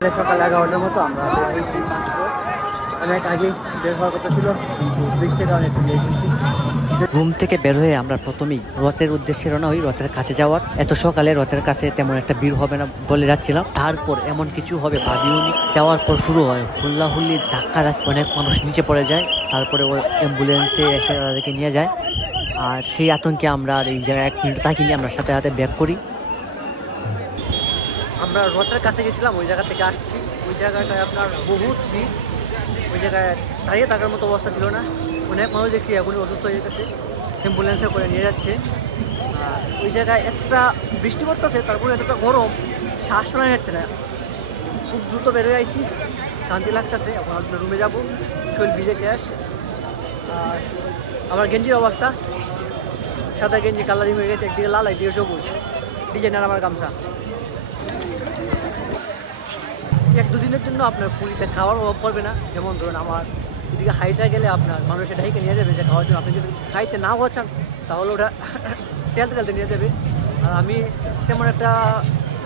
সকাল 11টার মতো আমরা অনেক আগে বের হওয়ার কথা ছিল, কিন্তু বৃষ্টির কারণে একটু লেট হয়েছি। রুম থেকে বের হয়ে আমরা প্রথমেই রথের উদ্দেশ্যে রওনা হই, রথের কাছে যাওয়ার। এত সকালে রথের কাছে তেমন একটা ভিড় হবে না বলে যাচ্ছিলাম, তারপর এমন কিছু হবে ভাবিওনি। যাওয়ার পর শুরু হয় হুল্লাহুল্লি, ধাক্কা ধাক্কি, অনেক মানুষ নিচে পড়ে যায়। তারপরে ওই অ্যাম্বুলেন্সে এসে তাদেরকে নিয়ে যায়। আর সেই আতঙ্কে আমরা আর এই জায়গায় 1 মিনিট থাকিনি, আমরা সাথে সাথে ব্যাক করি। আমরা রথের কাছে গেছিলাম, ওই জায়গা থেকে আসছি। ওই জায়গাটায় আপনার বহুত ভিড়, ওই জায়গায় দাঁড়িয়ে থাকার মতো অবস্থা ছিল না। অনেক মানুষ দেখছি এখনই অসুস্থ হয়ে গেছে, অ্যাম্বুলেন্সে করে নিয়ে যাচ্ছে। আর ওই জায়গায় একটা বৃষ্টি পড়তেছে, তারপরে এতটা গরম, শ্বাস শোনা যাচ্ছে না। খুব দ্রুত বেরোয় আইছি, শান্তি লাগতেছে। এখন আপনার রুমে যাবো, শরীর ভিজে শেষ। আর আমার গেঞ্জির অবস্থা, সাদা গেঞ্জি কালারিং হয়ে গেছে, একদিকে লাল একদিকে সবুজ, ডিজাইনার আমার গামছা। 1-2 দিনের জন্য আপনার পুরীতে খাওয়ার অভাব পড়বে না। যেমন ধরুন আমার এদিকে হাইটা গেলে আপনার মানুষ এটাইকে নিয়ে যাবে যে খাওয়ার জন্য। আপনি যদি খাইতে না হচ্ছেন তাহলে ওটা টেলতে টেলতে নিয়ে যাবে। আর আমি তেমন একটা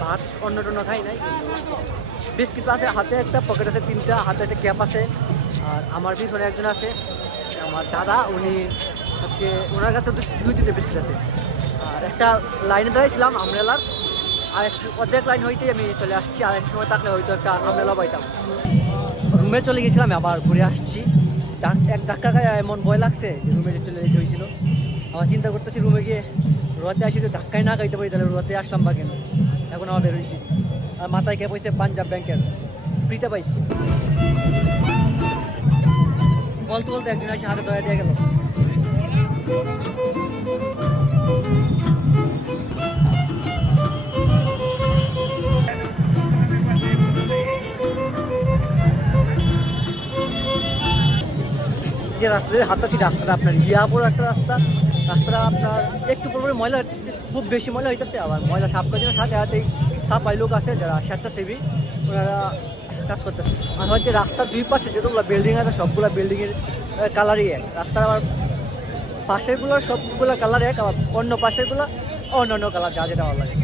ভাত অন্য টন্য খাই নাই, বিস্কিট আছে হাতে, একটা পকেট আছে 3টা, হাতে একটা ক্যাপ আছে। আর আমার পিছনে একজন আছে আমার দাদা, উনি হচ্ছে ওনার কাছে 2-3টে বিস্কিট আছে। আর একটা লাইনে দাঁড়াইছিলাম আমরেলার, আর একটু অর্ধেক লাইন হইতেই আমি চলে আসছি। আর এক সময় থাকলে হয়তো একটা আমরেলা পাইতাম। রুমে চলে গেছিলাম, আবার ঘুরে আসছি। এক ধাক্কা খায় এমন ভয় লাগছে যে রুমে চলে যেতে হয়েছিল। আমার চিন্তা করতেছি রুমে গিয়ে রোয়াতে আসি, তো ধাক্কায় না খাইতে পারি তাহলে রোয়াতে আসলাম বা কেন। এখন আমার বের হয়েছি, আর মাথায় কে পয়সা পাঞ্জাব ব্যাংকের ফ্রিতে পাইছি। বলতে বলতে একদিন আসি হাতে ধরে দিয়ে গেল। যে রাস্তায় হাঁটতেছি, রাস্তাটা আপনার বড় একটা রাস্তাটা আপনার একটু পরে ময়লা হচ্ছে, খুব বেশি ময়লা হইতেছে। আবার ময়লা সাফ করার জন্য সাথে হাতেই সাফাই লোক আছে যারা স্বেচ্ছাসেবী, ওনারা কাজ করতেছে। আর হচ্ছে রাস্তার 2 পাশে যতগুলো বিল্ডিং আছে সবগুলো বিল্ডিংয়ের কালারই এক। রাস্তার আবার পাশেরগুলো সবগুলো কালার এক, আবার অন্য পাশেরগুলো অন্য কালার, যা যেটা ভালো লাগে।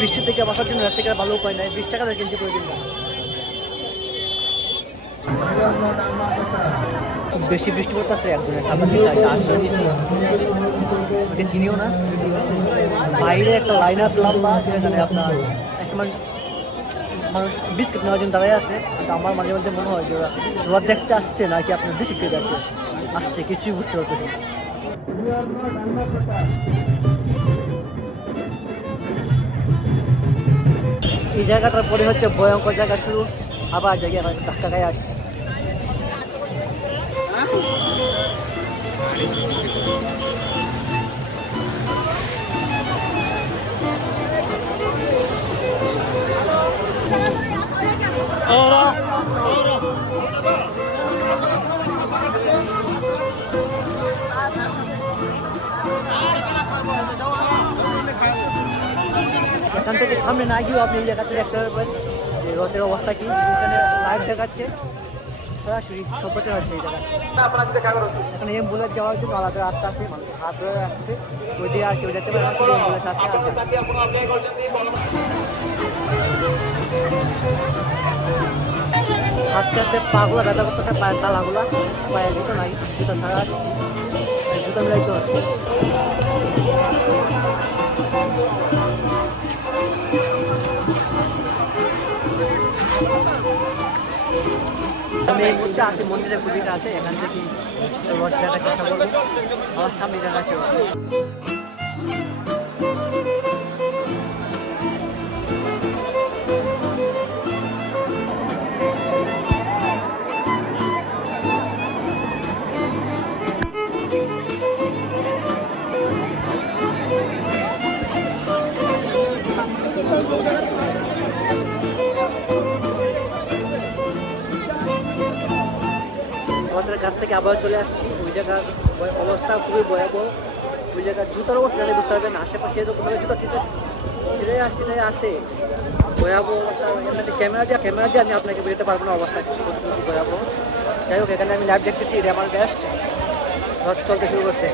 বৃষ্টি থেকে বাঁচার জন্য এর থেকে ভালো উপায় নাই, 20 টাকা গেঞ্জি করে দিন। খুব বেশি বৃষ্টি পড়তেছে, একজনের সাঁতার নিচে আসে, আশ্রয় নিচ্ছি। ওকে চিনিও না। বাইরে একটা লাইন আছে লম্বা, যেখানে আপনার একটা মানুষ বিস্কিট নেওয়ার জন্য দাঁড়ায় আছে। কিন্তু আমার মাঝে মধ্যে মনে হয় যে ওরা রোদ দেখতে আসছে নাকি আপনার বিস্কিট খেতে যাচ্ছে, আসছে কিছুই বুঝতে পারতেছি। এই জায়গাটার পরে হচ্ছে ভয়ঙ্কর জায়গা শুরু, আবার জায়গায় ধাক্কা খায় আসছে। এখান থেকে সামনে না গিয়েও আপনি এই জায়গাতে দেখতে পারবেন যে রথের অবস্থা কি। এখানে লাইট দেখাচ্ছে, সরাসরি সভ্যতা হচ্ছে এই জায়গায়। এখানে অ্যাম্বুলেন্স যাওয়ার জন্য আলাদা রাস্তা আছে, মানুষ হাত ধরে রাখছে, ওই দিয়ে আর কেউ যেতে পারে না, শুধু অ্যাম্বুলেন্স আছে। হাঁটতে হাঁটতে পাগুলো ব্যথা করতেছে, পায়ের তালাগুলা, পায়ে জুতো নাই, জুতো ছাড়া আসছি, জুতো মিলাইতে হচ্ছে। আমি এই মুহূর্তে আছি মন্দিরের পুজোটা আছে, এখান থেকে রথ দেখার চেষ্টা করবো। আমার সামনে দেখাচ্ছে আমাদের কাছ থেকে আবার চলে আসছি। ওই জায়গার অবস্থা খুবই ভয়াবহ। ওই জায়গার জুতার অবস্থা জানি বুঝতে পারবেন, আশেপাশে যখন জুতা ছিঁড়ে আসে ভয়াবহ অবস্থা। ক্যামেরা দিয়ে আমি আপনাকে বুঝতে পারবো না অবস্থা ভয়াবহ। যাই হোক, এখানে আমি লাইভ দেখতেছি, এটা আমার বেস্ট। রথ চলতে শুরু করছে।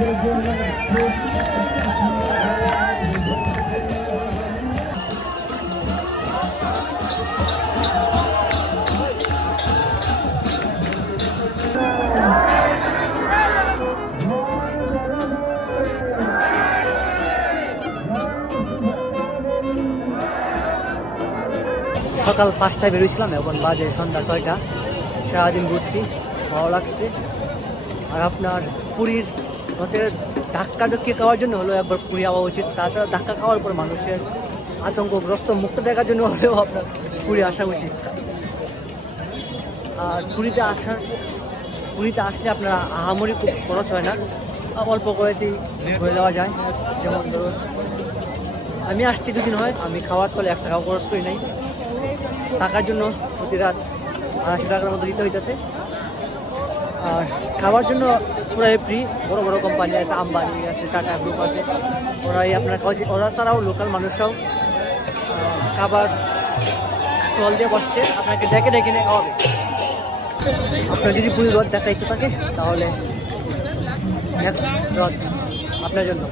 সকাল 5টায় বেরিয়েছিলাম, এখন বাজে সন্ধ্যা 6টা। সারাদিন ঘুরছি, ভালো লাগছে। আর আপনার পুরীর হচ্ছে ধাক্কা ধুক্কি খাওয়ার জন্য হলেও একবার পুরী যাওয়া উচিত। তাছাড়া ধাক্কা খাওয়ার পর মানুষের আতঙ্কগ্রস্ত মুক্ত দেখার জন্য হলেও আপনার পুরী আসা উচিত। আর পুরীতে আসলে আপনার আহামরি খুব খরচ হয় না, অল্প করেতেই ঘুরে যাওয়া যায়। যেমন ধরুন আমি আসছি 2 দিন হয়, আমি খাওয়ার তলে 1 টাকাও খরচ করি নাই। টাকার জন্য প্রতি রাত 250 টাকার মতো দিতে হইতেছে। আর খাওয়ার জন্য পুরাই ফ্রি। বড় বড় কোম্পানি আছে, আম্বানি আছে, টাটা গ্রুপ আছে, ওরাই আপনার ওরা ছাড়াও লোকাল মানুষরাও খাবার স্টল দিয়ে বসছে, আপনাকে ডেকে ডেকে নিয়ে খাওয়াবে। আপনার যদি পুরী রথ দেখা ইচ্ছে থাকে তাহলে নেক্সট রথ আপনার জন্য।